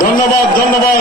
ধন্যবাদ ধন্যবাদ।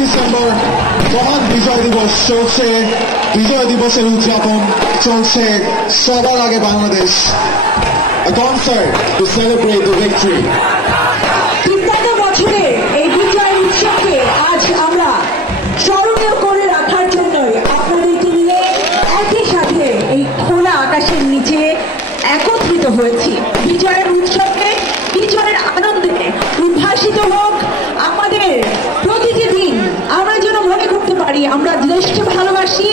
ডিসেম্বর মহান বিজয় দিবস চলছে, বিজয় দিবসের উদযাপন চলছে সবার আগে Bangladesh. A concert to celebrate the victory. বিগত বছরে এই বিজয় উৎসবকে আজ আমরা স্মরণীয় করে রাখার জন্যই আপনাদেরকে নিয়ে একই সাথে এই খোলা আকাশের নিচে একত্রিত হয়েছি। বিজয়ের উৎসবকে, বিজয়ের আনন্দে উদ্ভাসিত হোক আমাদের প্রতিটি দিন। আমরা যেন মনে করতে পারি আমরা দেশকে ভালোবাসি,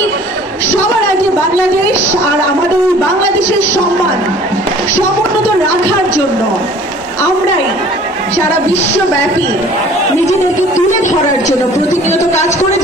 সবার আগে বাংলাদেশ, আর আমাদের বাংলাদেশের সম্মান সমুন্নত রাখার জন্য আমরাই সারা বিশ্বব্যাপী নিজেদেরকে তুলে ধরার জন্য প্রতিনিয়ত কাজ করে